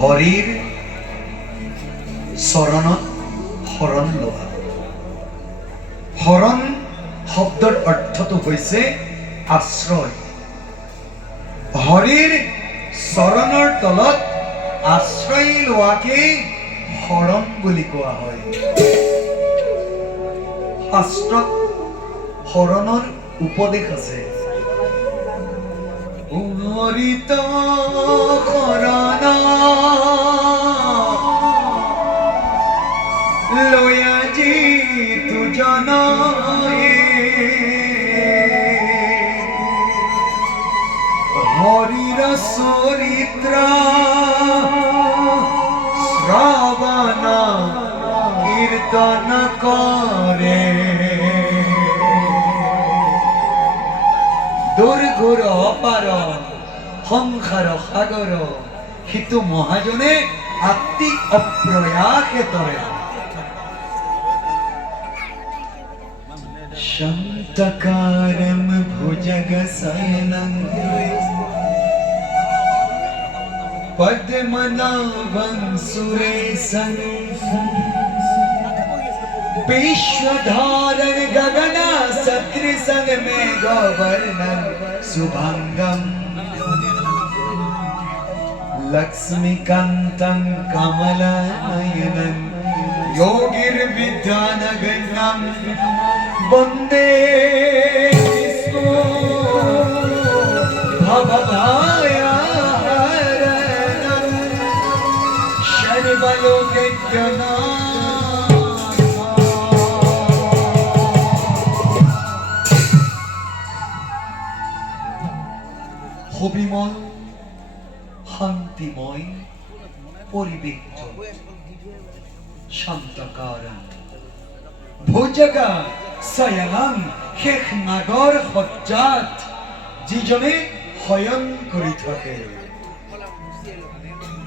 হরিৰ চৰণত শৰণ লোৱা। শৰণ শব্দৰ অৰ্থটো হৈছে আশ্ৰয়। হৰিৰ চৰণৰ তলত আশ্ৰয় লোৱাকে শৰণ বুলি কোৱা হয়। শাস্ত্ৰত শৰণৰ উপদেশ আছে। হৰিত শৰণ লয়া যিতু জনয়ে, হৰিৰ চৰিত্ৰ শ্ৰৱণ কীৰ্তন কৰে, দুৰ্ঘোৰ অপাৰ সংসাৰ সাগৰ, সিটো মহাজনে আত্মি অপ্ৰয়াসে তৰে। শান্তকারম ভুজগশয়নং পদ্মনাভং সুরেশং, विश्वधारण गगन सदृशं मेघवर्णं शुभांगं, लक्ष्मीकान्तं कमलनयनं योगिर्विद्यानगण्यं वन्दे विष्णु भवभयहरणं सर्वलोकैकनाथं। হবিময় শান্তিময় পরিবেশ, শান্তকারণ ভুজগা শয়নং, শেষ নাগৰ সজ্জাত যিজনে শয়ন কৰি থাকে।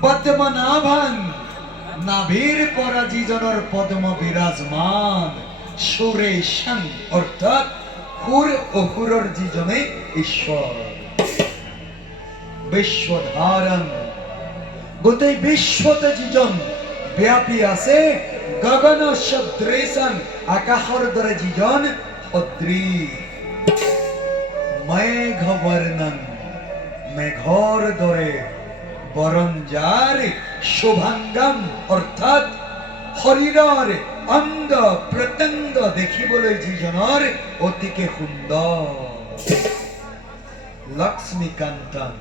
পদ্মনাভন, নাভিৰ পৰা যিজনৰ পদ্ম বিৰাজমান। সুৰেশং অৰ্থাৎ সুৰ অসুৰৰ যিজনে ঈশ্বৰ। বিশ্বধারণ, গোটেই বিশ্বতে যিজন ব্যাপী আছে। গগন সদৃশং, আকাশৰ দৰে যিজন সদৃশ। মেঘবৰ্ণং, মেঘৰ দৰে বৰণ যাৰ। শুভাংগম অৰ্থাৎ শৰীৰৰ অংগ প্ৰত্যংগ দেখিবলৈ যিজনৰ অতিকে সুন্দৰ। লক্ষ্মীকান্তং,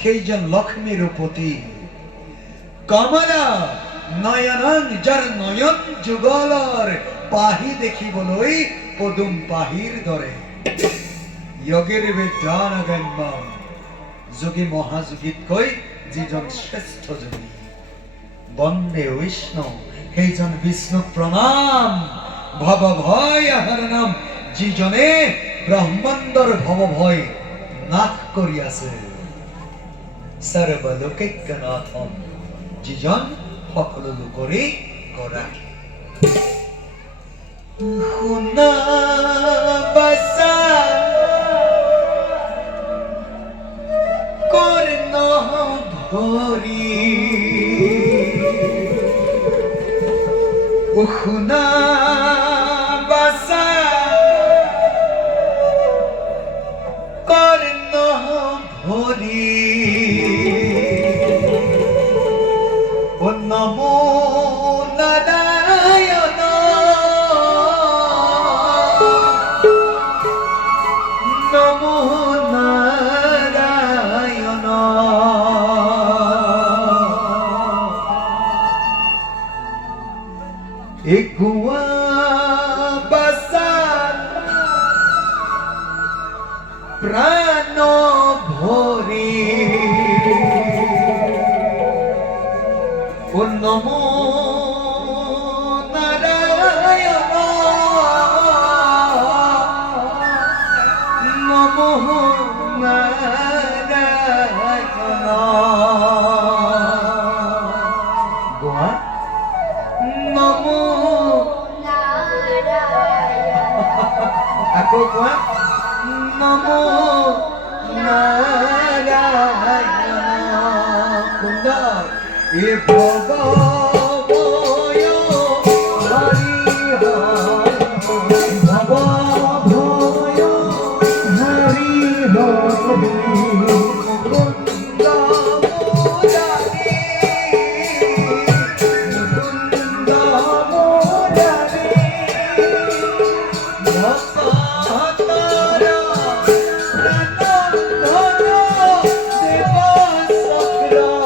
সেইজন লক্ষ্মীৰ পতি। কমলা নয়নং, যাৰ নয়ন যুগলৰ পাহি দেখিবলৈ পদুম পাহিৰ দৰে। যোগীৰ বিদ্যানগম্যম, যোগী মহাযোগীতকৈ যিজন শ্ৰেষ্ঠ যোগী। বন্দে বিষ্ণু, সেইজন বিষ্ণুক প্ৰণাম। ভৱভয়হৰণম, যিজনে ব্ৰহ্মাণ্ডৰ ভৱভয় নাশ কৰি আছে। সৰ্বলোকৈকনাথম, যিজন সকলো লোকৰে গৰাকী। শুনা বাচা কৰ্ণ ভৰি, শুনা বাচা কৰ্ণ ভৰি, নমো নারায়ণ, নমো নারায়ণ। এগুয়া বাসা প্রাণ ভরি, নমো নারায়ণ, নমো নারায়ণ। গোয়া নমো নারায়ণ, আকৌ কোৱা নমো নারায়ণ। সুন্দর। এ ভবভয় হরি ভবভয় হরি হরি মুকুন্দ মুরারি মুকুন্দ মুরারি ভক্তরা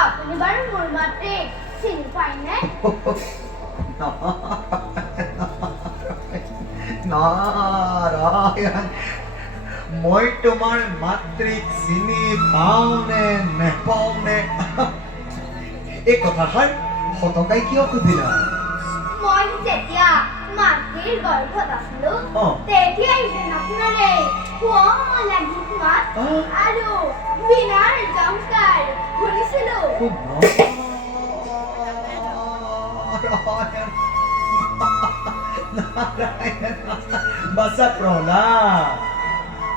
আপনি বারো মোর মাত্রে চিনি পাই না নারায়ণ মই তোমাৰ মাতৃক চিনি পাওনে নেপাওনে এই কথাষাৰ সতকাই কিয় সুধিলা মই যেতিয়া মাতৃৰ গৰ্ভত আছিলো অ। তেতিয়াই যেন আপোনাৰে কোমলা গীত মাত আৰু বিনাৰ জংকাৰ শুনিছিলো বাছা প্ৰহ্লাদ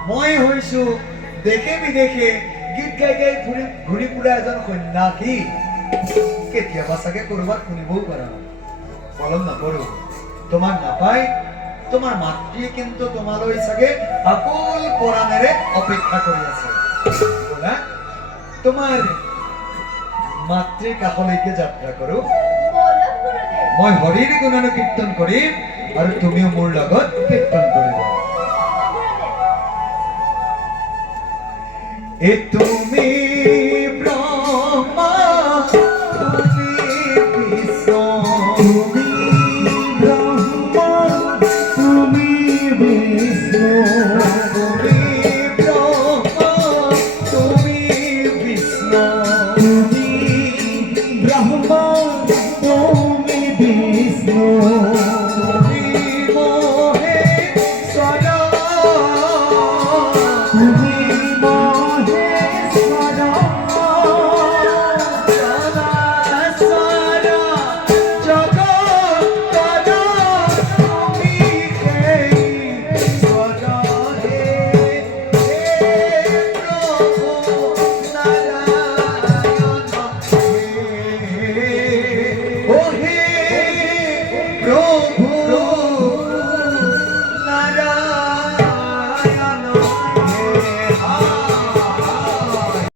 মই হৈছো দেখে বিদেশে গীত গাই গাই ঘূৰি ফুৰা এজন সন্যাসী কেতিয়াবা চাগে কৰবাত শুনিবও পাৰা পালন নকৰো তোমাক নাপাই তোমাৰ মাতৃয়ে কিন্তু তোমালৈ চাগে আকুল পৰাণেৰে অপেক্ষা কৰি আছে ব'লা তোমাৰ মাতৃৰ কাষলৈকে যাত্ৰা কৰো বলক গুৰুদেৱ মই হৰিৰ গুণানুকীৰ্তন কৰিম আৰু তুমিও মোৰ লগত কীৰ্তন কৰিবা গুৰুদেৱ এ তুমি